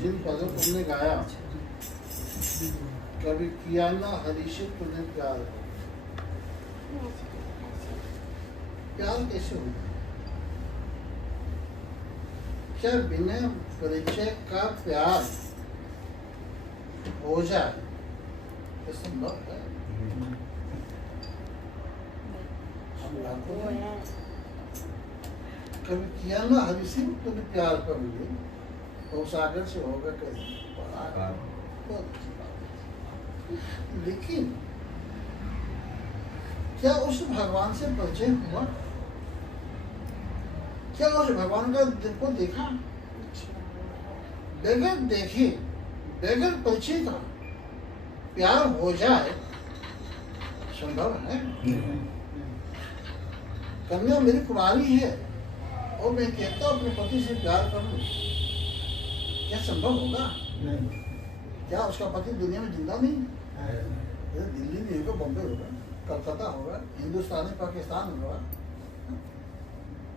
जिन पदों तुमने गाया, कभी किया ना हरीश तुझे प्यार। प्यार कैसे हो? क्या बिना परिचय का प्यार हो जाए? ये संभव है? हम लाखों हैं, कभी किया ना हरीश तुझे प्यार करोगे तो सागर से होगा कैसे? लेकिन क्या उस भगवान से परिचय हुआ? क्या उस भगवान का दिल को देखा? बगैर देखे, बगैर परिचय का प्यार हो जाए संभव है? कन्या मेरी कुमारी है और मैं कहता हूँ अपने पति से प्यार कर लूं, क्या संभव होगा? नहीं। क्या उसका पति दुनिया में जिंदा नहीं? दिल्ली में होगा, बॉम्बे होगा, कलकत्ता होगा, हिंदुस्तान है, पाकिस्तान होगा,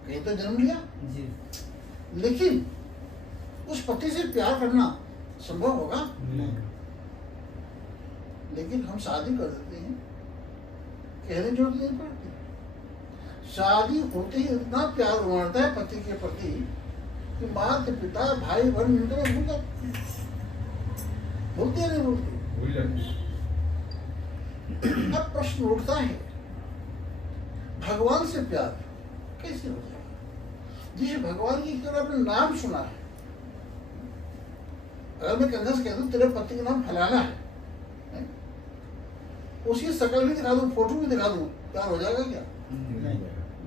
कहीं तो जन्म लिया जी। लेकिन उस पति से प्यार करना संभव होगा? नहीं। लेकिन हम शादी कर देते हैं, कहने जरूरत नहीं पड़ती। शादी होते ही इतना प्यार उमड़ता है पति के प्रति कि माता पिता भाई बहन मिलकर भूल जाते हैं। बोलते नहीं बोलते? अब प्रश्न उठता है, भगवान से प्यार कैसे हो जाएगा? जिस भगवान की केवल आपने नाम सुना है, अगर मैं कंधा से कह दूं तेरे पति का नाम फलाना है, उसकी शकल भी दिखा दूं, फोटो भी दिखा दूं, प्यार हो जाएगा क्या? नहीं।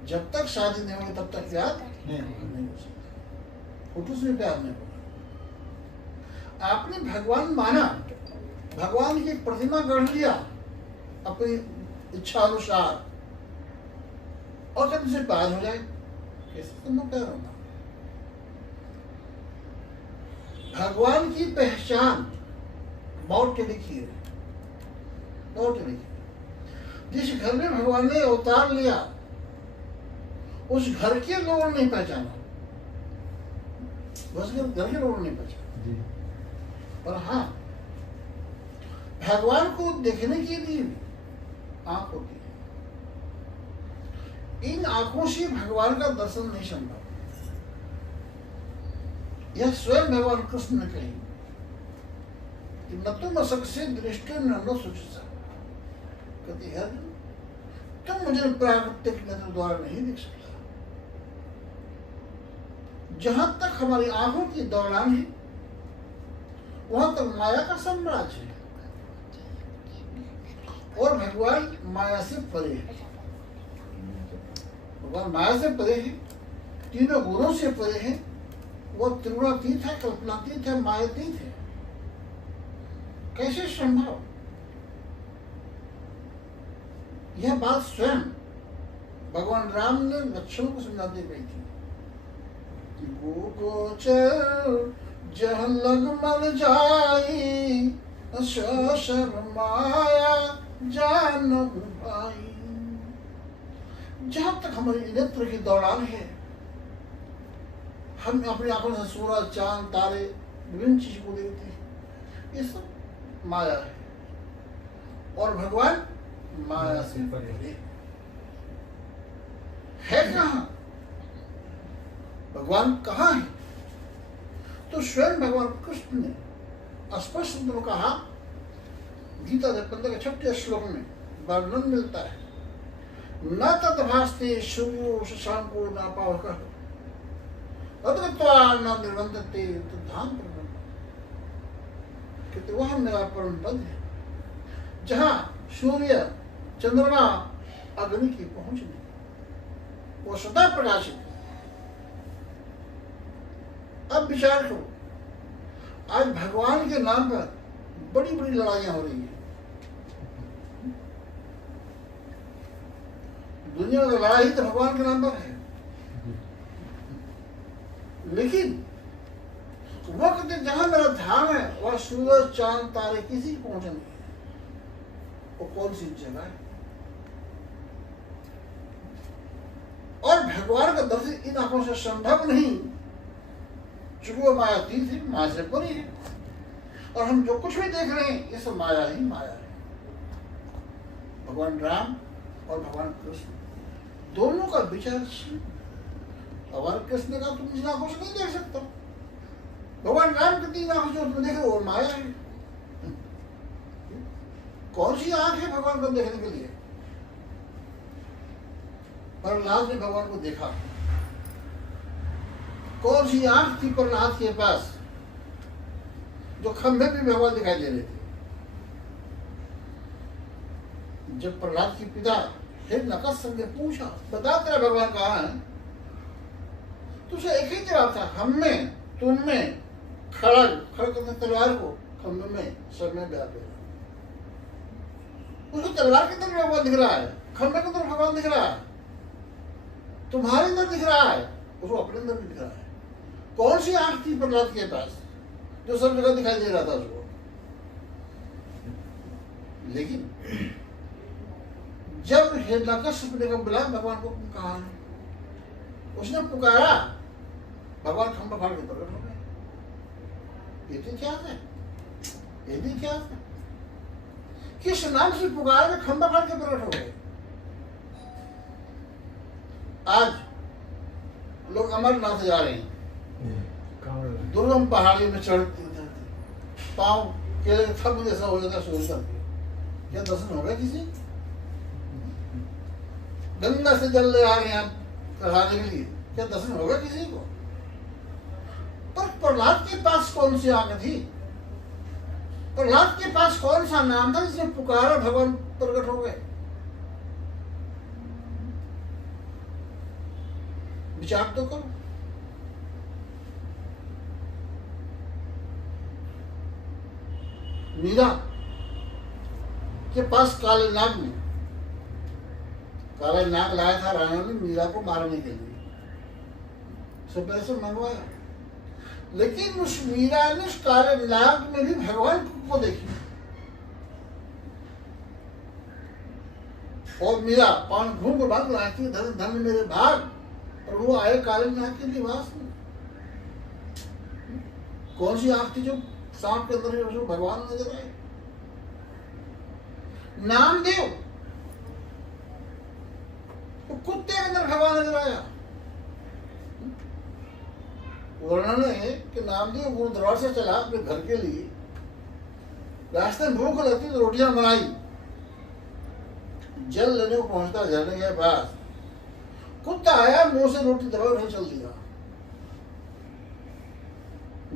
जब तक शादी नहीं होगी तब तक प्यार नहीं हो सकता। फोटो से भी प्यार नहीं होगा। आपने भगवान माना, भगवान की प्रतिमा गढ़ लिया अपनी इच्छा अनुसार, और जब उसे प्यार हो जाए, कैसे संभव प्यार होगा? भगवान की पहचान बहुत टेढ़ी है, बहुत टेढ़ी। जिस घर में भगवान ने अवतार लिया उस घर के लोगों ने नहीं पहचाना, बस घर के लोगों ने नहीं पहचाना। और हाँ, भगवान को देखने के लिए आंख होती है, इन आंखों से भगवान का दर्शन नहीं संभव। यह स्वयं भगवान कृष्ण ने कही कि न तुम असक से दृष्टि न सुचिसा, कहती है तुम मुझे प्राकृतिक नेत्र द्वारा नहीं देख सकता। जहां तक हमारी आंखों की दौड़ान है वहां तक माया का साम्राज्य है, और भगवान माया से परे है। भगवान माया से परे है, तीनों गुणों से परे है, वो त्रिगुणातीत है, कल्पनातीत है, मायातीत है। कैसे संभव? यह बात स्वयं भगवान राम ने लक्ष्मण को समझाते गई थी। गोचर जह लग मल जाई, माया जान भाई। जहां तक हमारी नेत्र की दौड़ान है, हम अपनी आंखों से सूरज, चांद, तारे, विभिन्न चीज को देखते हैं, ये सब माया है, और भगवान माया से परे है। कहाँ भगवान कहाँ है? तो स्वयं भगवान कृष्ण ने स्पष्ट रूप में कहा, गीता 15 के 6 श्लोक में वर्णन मिलता है, न तद्भास्ते सूर्यो शशांको न पावकः तद्गत्वा न निर्वन्दते तद्धाम परमम्। कहते वह मेरा परम पद है जहाँ सूर्य, चंद्रमा, अग्नि की पहुंच नहीं, वो सदा प्रकाशित है। अब विचार करो, आज भगवान के नाम पर बड़ी बड़ी लड़ाइयां हो रही है। दुनिया में लड़ाई तो भगवान के नाम पर है, लेकिन वक्त जहां मेरा ध्यान है वह सूरज, चांद, तारे किसी को पहुंचा नहीं है। वो कौन सी जगह है? भगवान का दर्शन इन आंखों से संभव नहीं, चूंकि वो मायातीत है, माया से परी है। और हम जो कुछ भी देख रहे हैं ये सब माया ही माया है। भगवान राम और भगवान कृष्ण दोनों का विचार, भगवान कृष्ण ने कहा तुम इन आंखों से नहीं देख सकते, भगवान राम की 3 आंखों जो तुम देख रहे हो वो माया है। कौन सी आंख है भगवान को देखने के लिए? प्रहलाद ने भगवान को देखा। कौन सी आंख थी प्रहलाद के पास जो खंभे पे भगवान दिखाई दे रहे थे? जब प्रहलाद के पिता हिरण्यकश्यप ने पूछा बता तेरा भगवान कहाँ है, तो उसे एक ही जवाब था, हम में तुम में खड़ा करने तलवार को खंभे में सर में बैठा। उसको तलवार के अंदर भगवान दिख रहा है, खंभे के अंदर भगवान दिख रहा है, तुम्हारे अंदर दिख रहा है, उसको अपने अंदर भी दिख रहा है। कौन सी आंख थी प्रहलाद के पास जो सब जगह दिखाई दे रहा था उसको? लेकिन जब हिरण्यकश्यप ने बुलाया भगवान को कहा है, उसने पुकारा, भगवान खंभा फाड़ के प्रकट हो गए। ये तो क्या है, ये भी क्या है? किस नाम से पुकार के खंभा फाड़ के प्रकट हो गए? आज लोग अमरनाथ जा रहे हैं, दुर्गम पहाड़ी में चढ़ते पाँव केले थक जैसा हो जाता सूर्य का, क्या दर्शन हो गया किसी? गंगा से जल ले आ रहे हैं चढ़ाने के लिए, क्या दर्शन होगा किसी को? पर प्रहलाद के पास कौन सी आंख थी? प्रहलाद के पास कौन सा नाम था जिसने पुकारा भगवान प्रकट हो गए? विचार तो करो। मीरा के पास काले नाग ने, काला नाग लाया था राणा ने मीरा को मारने के लिए, सब पैसे मंगवाया, लेकिन उस मीरा ने उस काले नाग में भी भगवान को देखी। और मीरा पान घूम को बांध लाया थी, धन धन मेरे भाग, और वो आए काले नाग के निवास में। कौन सी आंख थी जो सांप के अंदर उसको भगवान नजर आए? नामदेव, तो कुत्ते के अंदर भगवान नजर आया। वर्णन है कि नामदेव गुरुद्वार से चला अपने घर के लिए, रास्ते में भूख लगती तो रोटियां बनाई, जल लेने को पहुंचता झरने के पास कुत्ता आया, मुंह से रोटी दबा नहीं चल दिया।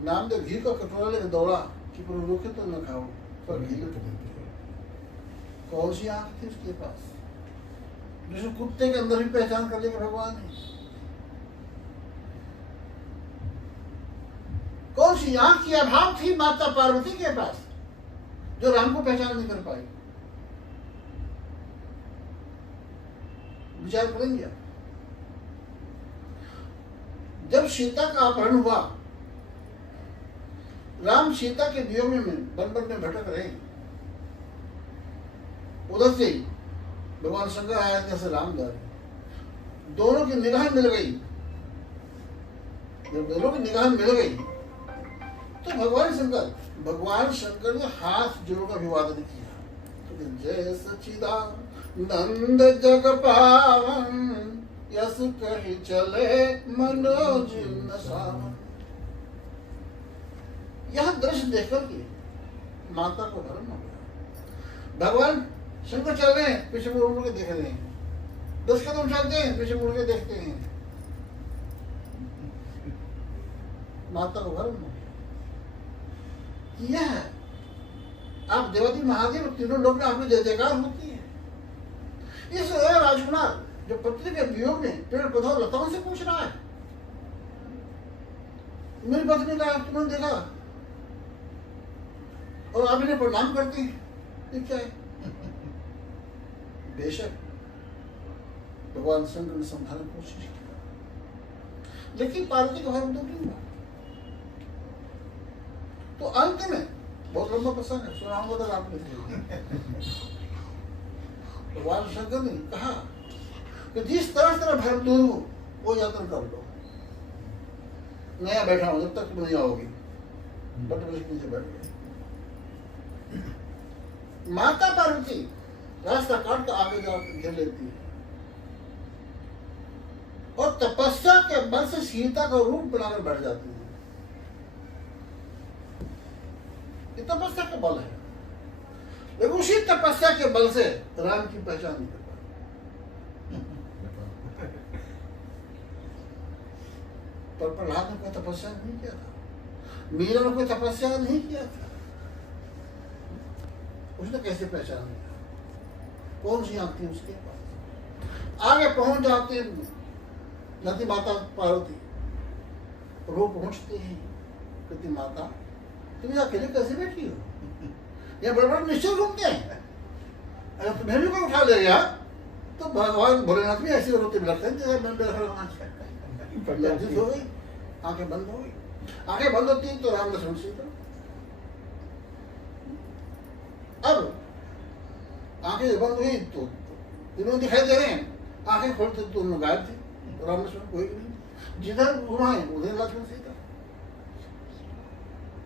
नामदेव घी का कटोरा लेकर दौड़ा कि पर रोके तो न खाओ, पर घी लुट गई। कौन सी आंख थी उसके पास जिसे कुत्ते के अंदर भी पहचान कर लेगा भगवान है? कौन सी आंख की अभाव थी माता पार्वती के पास जो राम को पहचान नहीं कर पाई? विचार करेंगे आप। जब सीता का अपहरण हुआ, राम सीता के वियोग में वन वन में भटक रहे, उधर से भगवान शंकर आया, जैसे राम जा रहे, दोनों की निगाह मिल गई। जब दोनों की निगाह मिल गई तो भगवान शंकर ने हाथ जोड़कर अभिवादन किया, तो जय सच्चिदानंद जग पावन, यस कहि चले मनोजिन सावन। यह दृश्य देखकर के माता को धर्म हो गया। भगवान शंकर चल रहे हैं, पीछे मुड़ के देख रहे हैं, 10 कदम चलते हैं, पीछे मुड़ के देखते हैं, माता को धर्म हो गया। यह आप देवती महादेव तीनों लोग में आपकी जय जयकार होती है। इस राजकुमार जो पत्नी के वियोग में पेड़ पौधा लताओं से पूछ रहा है, मेरी पत्नी का तुमने देखा और आप इन्हें प्रणाम करती हैं, ये क्या है? बेशक भगवान शंकर ने समझाने की कोशिश की, लेकिन पार्वती का भरम नहीं हुआ। तो अंत में बहुत लंबा प्रसंग है, सुनाऊंगा तो आपने भगवान शंकर ने कहा कि जिस तरह भरम दूर हो वो यात्रा कर लो, नया बैठा हूँ, जब तक तुम नहीं आओगी बट नीचे बैठ गए। माता पार्वती रास्ता काट कर आगे जाकर घेर लेती है और तपस्या के बल से सीता का रूप बनाकर बैठ जाती है। ये तपस्या का बल है, लेकिन उसी तपस्या के बल से राम की पहचान नहीं कर पाती। पर प्रहलाद ने कोई तपस्या नहीं किया था, मीरा ने कोई तपस्या नहीं किया था, उसने कैसे पहचान लिया? कौन सी आंख थी उसके पास? आगे पहुंच जाती नदी माता पार्वती, रो पहुंचते हैं, कहती माता तुम यहाँ अकेले कैसे बैठी हो? यहाँ बड़े बड़े निश्चय घूमते हैं, अगर तुम्हें भी कोई उठा ले गया तो भगवान भोलेनाथ भी ऐसी रोते लगते हैं जैसे लज्जित हो गई, आंखें बंद हो गई। आंखें बंद होती तो राम लक्ष्मण सीता, अब आंखें बंद हुई तो तीनों दिखाई दे रहे हैं, आंखें खोलते तो दोनों गायब थे, राम लक्ष्मण कोई नहीं, जिधर घुमाए उधर लक्ष्मण सीता।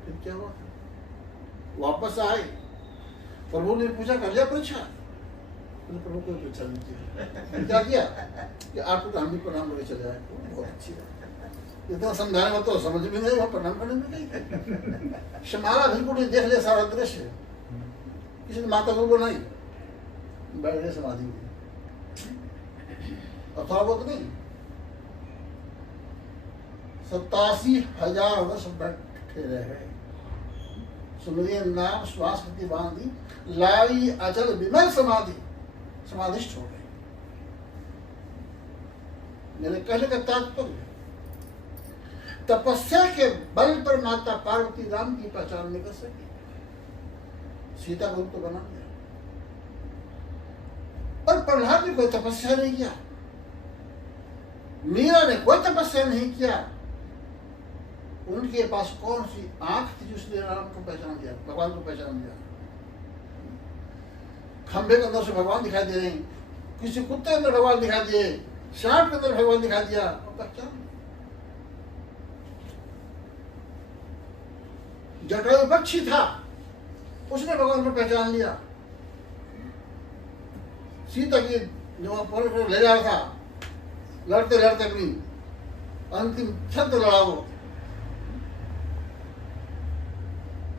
फिर क्या हुआ? वापस आए, प्रभु ने पूछा कर लिया परीक्षा? प्रभु को परीक्षा नहीं किया। क्या किया कि आपको तो हम भी प्रणाम करके चले आए, बहुत अच्छी बात, इतना समझाने में तो समझ भी नहीं, वो प्रणाम करने में नहीं। शमाला बिल्कुल नहीं, देख लिया सारा दृश्य, किसी ने माता को बनाई, बैठ गए समाधि में, अथवा बहुत नहीं, 87,000 वर्ष बैठे रहे, सुमरिय नाम श्वास प्रति बांधी, लाई अचल विमल समाधि, समाधिष्ठ हो गए। मेरे कहने का तात्पर्य तपस्या के बल पर माता पार्वती राम की पहचान नहीं कर सकी, सीता को तो बना दिया। और प्रहलाद ने कोई तपस्या नहीं किया, मीरा ने कोई तपस्या नहीं किया, उनके पास कौन सी आंख थी जिसने राम को पहचान दिया, भगवान को पहचान दिया? खंभे के अंदर से भगवान दिखाई दे रहे हैं, किसी कुत्ते के अंदर भगवान दिखाई दिए, सांप के अंदर भगवान दिखाई दिया, और पहचान। जटायु पक्षी था, उसने भगवान को पहचान लिया। सीता की जो पर ले जा रहा था, लड़ते लड़ते अपनी अंतिम छंद लड़ा वो,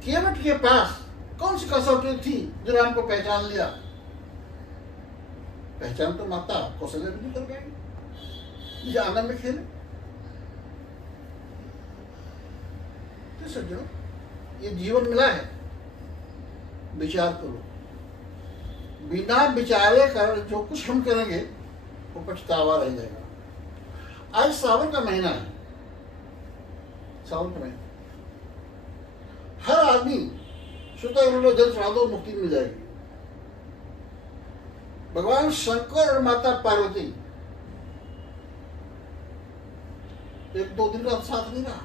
केवट के पास कौन सी कसौटी थी जो राम को पहचान लिया? पहचान तो माता कौशल्या भी कर गई, मुझे आंगन में खेले। तो सज्जनों, ये जीवन मिला है, विचार करो, बिना विचारे कर जो कुछ हम करेंगे वो पछतावा रह जाएगा। आज सावन का महीना है, सावन का महीना, हर आदमी सोचता है जल चढ़ा दो मुक्ति मिल जाएगी। भगवान शंकर और माता पार्वती एक दो दिन का साथ नहीं रहा,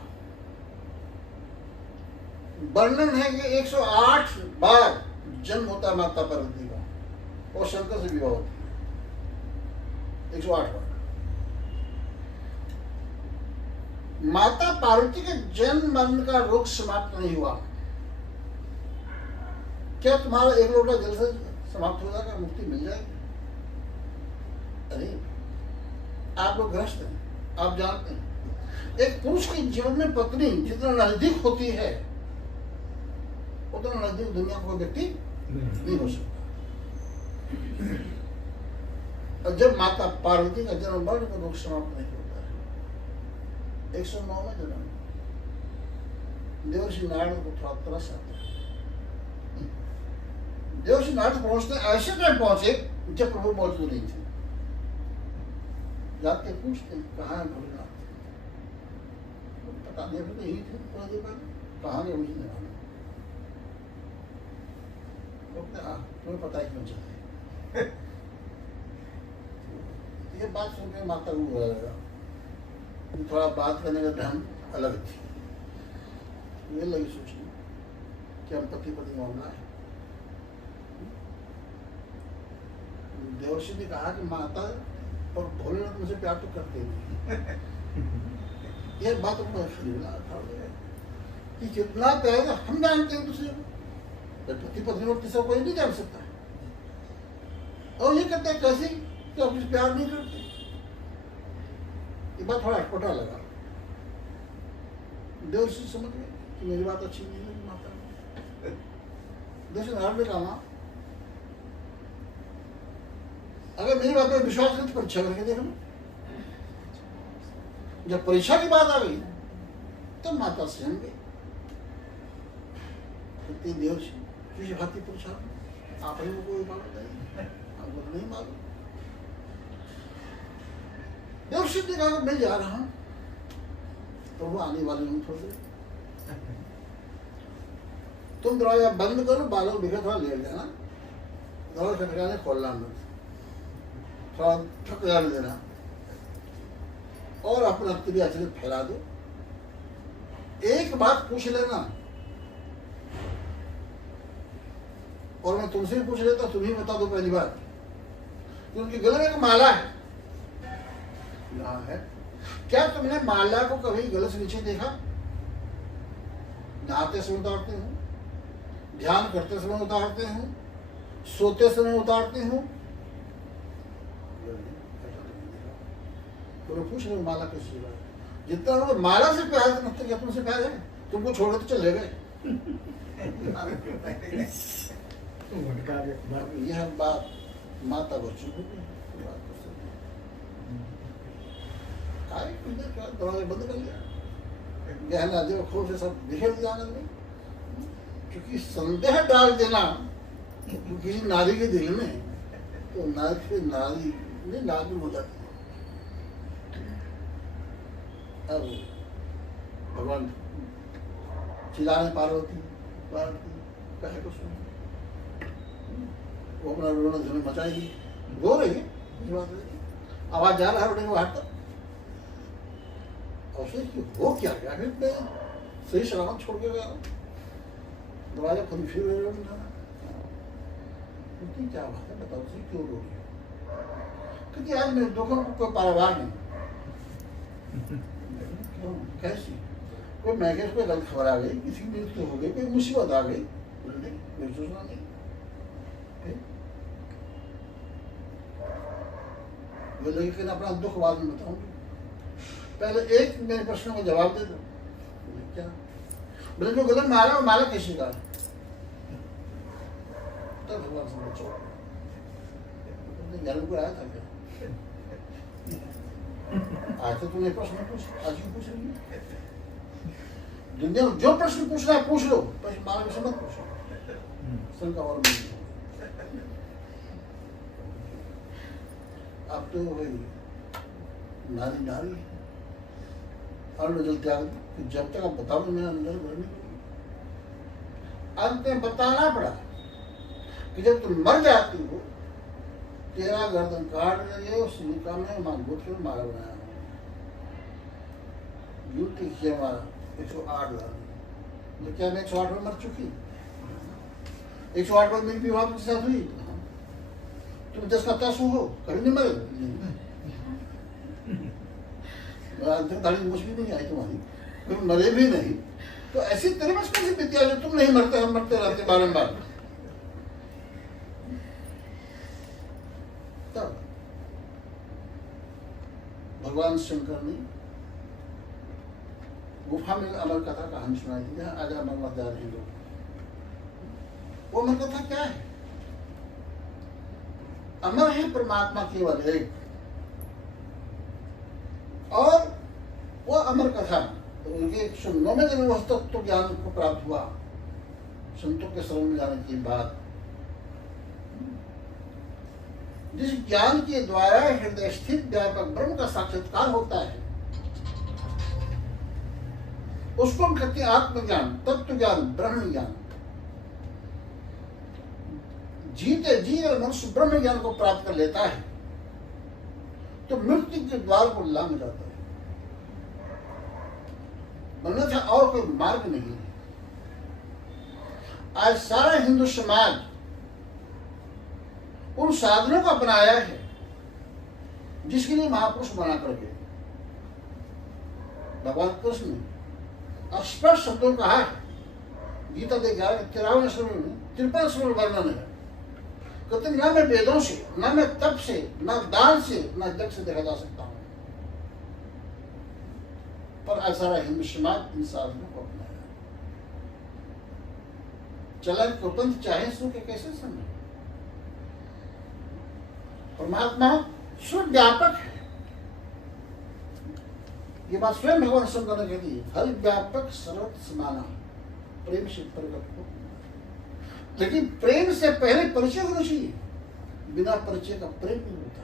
वर्णन है कि 108 बार जन्म होता है माता पार्वती का और शंकर से विवाह होती है 108 बार। माता पार्वती के जन्म मरण का रोग समाप्त नहीं हुआ। क्या तुम्हारा एक लोटा जल से समाप्त हो जाएगा, मुक्ति मिल जाएगी? अरे आप लोग गृहस्थ हैं, आप जानते हैं एक पुरुष के जीवन में पत्नी जितना नजदीक होती है उतना नजदीक दुनिया को व्यक्ति नहीं हो सकता। और जब माता पार्वती का जन्म मरण का रोग समाप्त नहीं होता है, 109 में जन्म, देवर्षि नारद को थोड़ा तरस आता है। देवर्षि नारद पहुंचते ऐसे टाइम पहुंचे जब प्रभु मौजूद नहीं थे, जाके पूछते कहाँ है भोलेनाथ? पता नहीं, अभी तो यही थे थोड़ा देर बाद, कहाँ गए मुझे नहीं मालूम। तुम्हें पता है क्यों चाहते? ये बात सुनकर माता को बुरा लगा, थोड़ा बात करने का ढंग अलग थी। वे लगी सोचने कि हम पति पति मामला है। देवर्षि ने कहा कि माता और भोलेनाथ मुझे प्यार तो करते नहीं। यह बात कि कितना प्यार है हम जानते हैं दूसरे को, पति पत्नी और तीसरा कोई नहीं जान सकता। और ये कहते हैं कैसे कि आप कुछ प्यार नहीं करते। ये बात थोड़ा अटपटा लगा। देव से समझ गए कि मेरी बात अच्छी नहीं लगी माता ने। देव ने कहा अगर मेरी बात पर विश्वास करें तो परीक्षा करके देख लो। जब परीक्षा की बात आ गई तब माता स्वयं गई। देव किसी भांति पूछा आप ही को बात बताइए, आपको नहीं मालूम। देव सिद्ध ने कहा मैं जा रहा हूं, प्रभु आने वाले हूं थोड़ी देर, तुम दरवाजा बंद करो, बालों को बिखर थोड़ा लेट जाना, दरवाजा खटकाने खोलना मत, थोड़ा थक जाने देना और अपना तिरी अचलित फैला दो। एक बात पूछ लेना और मैं तुमसे भी पूछ लेता, तुम ही बता दो पहली बात कि उनके गले में एक माला है, यहाँ है। क्या तुमने माला को कभी गले से नीचे देखा? नहाते समय उतारते हूँ, ध्यान करते समय उतारते हूँ, सोते समय उतारते हूँ। तो पूछ रहे माला कैसी बात, जितना लोग माला से प्यार करते क्या तुमसे प्यार है? तुमको छोड़ तो चले गए। यह बात माता बच्चों को दरवाजा बंद कर लिया, गहना जो खोल से सब बिखेर दिया आनंद में। क्योंकि संदेह डाल देना किसी नारी के दिल में तो नारी ने लागू हो जाती है। अब भगवान चिल्लाने पार्वती कहे कुछ नहीं, वो अपना रोना धुन मचाएगी, रो रही है, आवाज जा रहा है रोने के बाहर तक। और फिर वो क्या गया, फिर मैं सही सलामत छोड़ के गया, दरवाजा खुद फिर क्या बात है बताओ सही, क्यों रो रही हो? क्योंकि आज मेरे दुखों को कोई पारावार नहीं। क्यों कैसी कोई मैगेज कोई गलत खबर आ गई, किसी की मृत्यु हो गई, कोई मुसीबत आ गई, कोई सोचना नहीं। लेकिन अपना दुख बाद में बताऊंगी, पहले एक मेरे प्रश्न को जवाब दे दो। क्या बोले जो गलत मारा वो माला किसी का? तो भगवान से बचो, घर को आया था क्या? आज तो तुमने प्रश्न पूछ, आज क्यों पूछ रही है? दुनिया में जो प्रश्न पूछ रहा है पूछ लो, पर माला से मत पूछो, शंका और नहीं। अब तो वही नारी नारी और जल त्याग, जब तक आप बताओ मेरा अंदर भरने अंत में बताना पड़ा कि जब तुम मर जाती हो, तेरा गर्दन काट देंगे, उस सिलिका में मांगोट के मारा बनाया, ड्यूटी किया हमारा 108 लाख। तो क्या मैं 108 में मर चुकी? 108 बार मेरी विवाह के साथ हुई। तुम 10 का 10 हो, कभी नहीं मरे। दाढ़ी मुझ भी नहीं आई तुम्हारी, तुम मरे भी नहीं, तो ऐसी तेरे पास कैसी विद्या जो तुम नहीं मरते, हम मरते रहते बारंबार। तब भगवान शंकर ने गुफा में अमर कथा कहानी सुनाई थी, आज अमरनाथ जा रहे हैं लोग। वो अमर कथा क्या है? अमर है परमात्मा केवल एक, और वो अमर कथा तो उनके 109वें दिन वह तत्व ज्ञान को प्राप्त हुआ, संतों के शरण में जाने के बाद। जिस ज्ञान के द्वारा हृदय स्थित व्यापक ब्रह्म का साक्षात्कार होता है, उसको हम कहते हैं आत्मज्ञान, तत्व ज्ञान, ब्रह्म ज्ञान। जीते जी अगर मनुष्य ब्रह्म ज्ञान को प्राप्त कर लेता है तो मृत्यु के द्वार को लांघ जाता है, अन्यथा और कोई मार्ग नहीं है। आज सारा हिंदू समाज उन साधनों को अपनाया है जिसके लिए महापुरुष बना करके भगवान कृष्ण ने स्पष्ट शब्दों कहा है। गीता दे 53वें श्लोक में 53 श्लोक वर्णन है। कहते ना मैं वेदों से, ना मैं तप से, ना दान से, ना यज्ञ से देखा जा सकता हूं, पर ऐसा हिंदू समाज इन साधनों को अपनाया। चला कुपंथ चाहे सो के कैसे समय। परमात्मा स्वयं व्यापक है। ये बात स्वयं भगवान शंकर ने कह दी, हर व्यापक सर्वत्र समाना, प्रेम से प्रकट हो। लेकिन प्रेम से पहले परिचय होना चाहिए। बिना परिचय का प्रेम नहीं होता,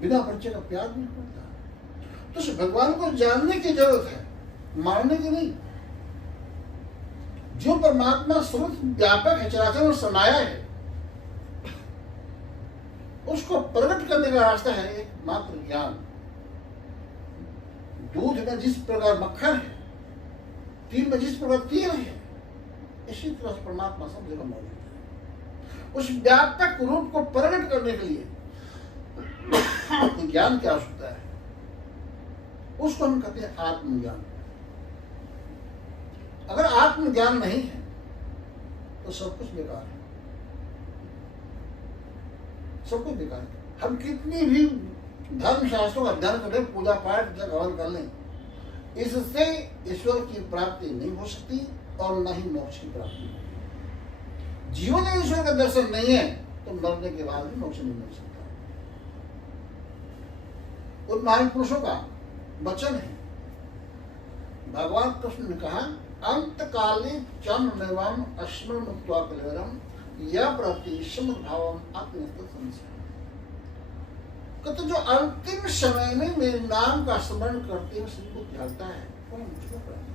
बिना परिचय का प्यार नहीं होता। तो भगवान को जानने की जरूरत है, मानने की नहीं। जो परमात्मा सर्वत्र व्यापक है, चराचर में समाया है, उसको प्रकट करने का रास्ता है एक मात्र ज्ञान। दूध में जिस प्रकार मक्खन है, तिल में जिस प्रकार तेल है, इसी तरह से परमात्मा सब जगह मौजूद है। उस व्यापक रूप को प्रकट करने के लिए ज्ञान की आवश्यकता है। उसको हम कहते हैं आत्मज्ञान। अगर आत्मज्ञान नहीं है तो सब कुछ बेकार है, सब कुछ बेकार है। हम कितनी भी धर्म शास्त्रों का अध्ययन करें, पूजा पाठ हवन कर लें, इससे ईश्वर की प्राप्ति नहीं हो सकती और न ही मोक्ष की प्राप्ति होगी। जीवन में ईश्वर का दर्शन नहीं है तो मरने के बाद भी मोक्ष नहीं मिल सकता। उन महान पुरुषों का वचन है। भगवान कृष्ण ने कहा, अंतकाले चम अस्मरण मुक्त्वा कलेवरम या प्रति समुद्भावम आत्मनिष्ठ संशय। तो जो अंतिम समय में मेरे नाम का स्मरण करते हुए श्री को त्यागता है, वो मुझको प्राप्त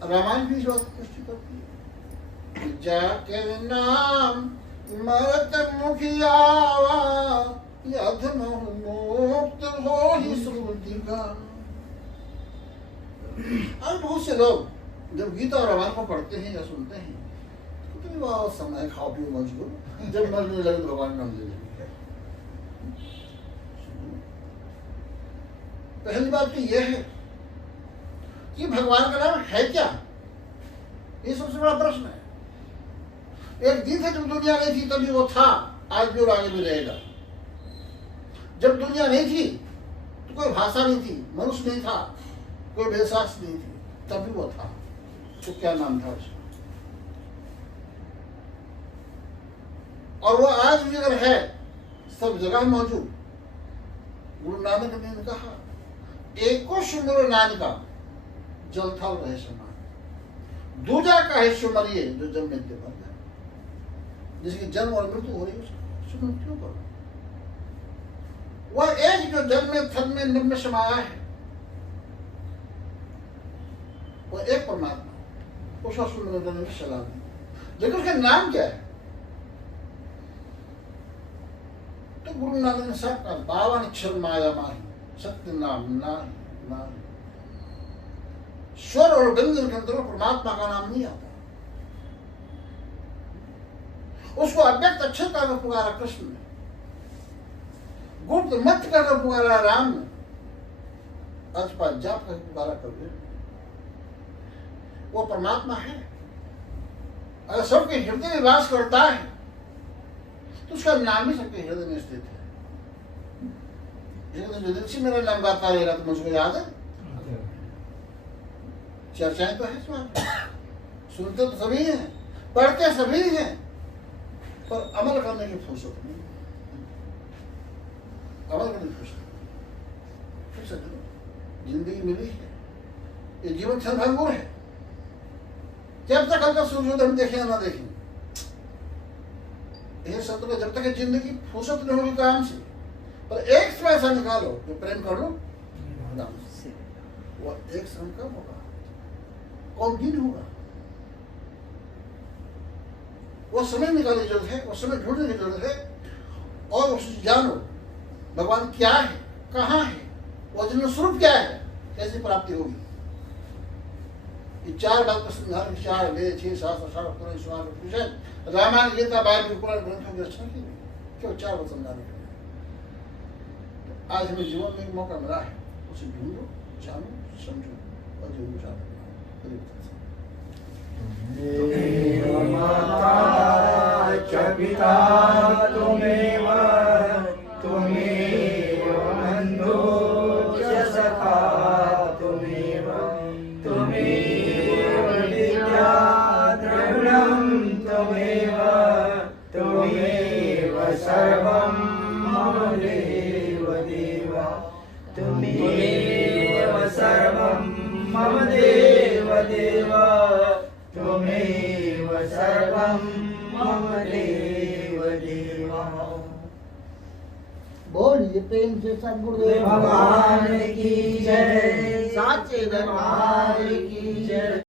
है। रामायण भी इस बात की पुष्टि करती है। जाके नाम मरत मुखियावा मुक्त हो ही श्रुतिका। और बहुत से लोग जब गीता और रामायण को पढ़ते हैं या सुनते हैं तो वाह समय खाओ पियो मौज करो, जब मरने लगे भगवान नाम ले लेंगे। पहली बात तो यह है कि भगवान का नाम है क्या, ये सबसे बड़ा प्रश्न है। एक दिन था जब दुनिया नहीं थी तभी वो था, आज भी और आगे भी रहेगा। जब दुनिया नहीं थी तो कोई भाषा नहीं थी, मनुष्य नहीं था, कोई वेदशास्त्र नहीं थी, तभी वो था। तो क्या नाम था उसका? और वो आज भी अगर है, सब जगह मौजूद। गुरु नानक देव ने कहा, एको सुमरो नानका जल था रहे समान, दूजा का है सुमरिए जो जन्मे ते मर जाए। जिसकी जन्म और मृत्यु हो रही है उसको सुमरण क्यों करो? वह एक जो जन्म में थन में निम्न में समाया है, वो एक परमात्मा, उसका सुमरण करने की सलाह दी। लेकिन उसका नाम क्या है? तो गुरु नानक ने सब कहा, 52 अक्षर माया माही, सत्य नाम नाही नाही। स्वर और व्यंजन के अंदर परमात्मा का नाम नहीं आता। उसको अव्यक्त अक्षर का पुकारा कृष्ण ने, गुप्त मत का पुकारा राम ने, अजपा जाप का पुकारा कबीर। वो परमात्मा है। अगर सबके हृदय में वास करता है तो उसका नाम भी सबके हृदय में स्थित है। जो दिन से मेरा नाम गाता रहेगा तो मुझको याद है। चर्चाएं तो है इसमें, सुनते तो सभी हैं, पढ़ते सभी हैं, पर अमल करने की फुर्सत नहीं। अमल करने की फुर्सत नहीं। जिंदगी मिली है, ये जीवन क्षणभंगुर है। जब तक हम सूर्योदय हम देखें या ना देखें, यह सत्य में जब तक जिंदगी फुर्सत नहीं होगी काम से, पर एक समय ऐसा निकालो जो प्रेम कर लो नाम से। वो एक समय कब होगा? कौन दिन होगा? वो समय निकालने की जरूरत है, वो समय ढूंढने की जरूरत है। और उसे जानो भगवान क्या है, कहाँ है, वो जन्म स्वरूप क्या है, कैसी प्राप्ति होगी। ये 4 बात का संधारण, 4 वेद 6 शास्त्र 7 पुराण रामायण गीता बाइबल पुराण ग्रंथों की रचना की। केवल 4 वचन जाने के लिए। तो आज हमें जीवन में एक मौका मिला है, उसे ढूंढो, जानो, समझो और जीवन चालू त्वमेव माता च पिता त्वमेव त्वमेव बन्धु च सखा त्वमेव त्वमेव विद्या द्रविणं त्वमेव त्वमेव सर्वं मम देव देव त्वमेव सर्वं मम देव देव त्वमेव सर्वं मम देव देव। बोलिए प्रेम से सद्गुरुदेव भगवान की जय, साचे दरबार की जय।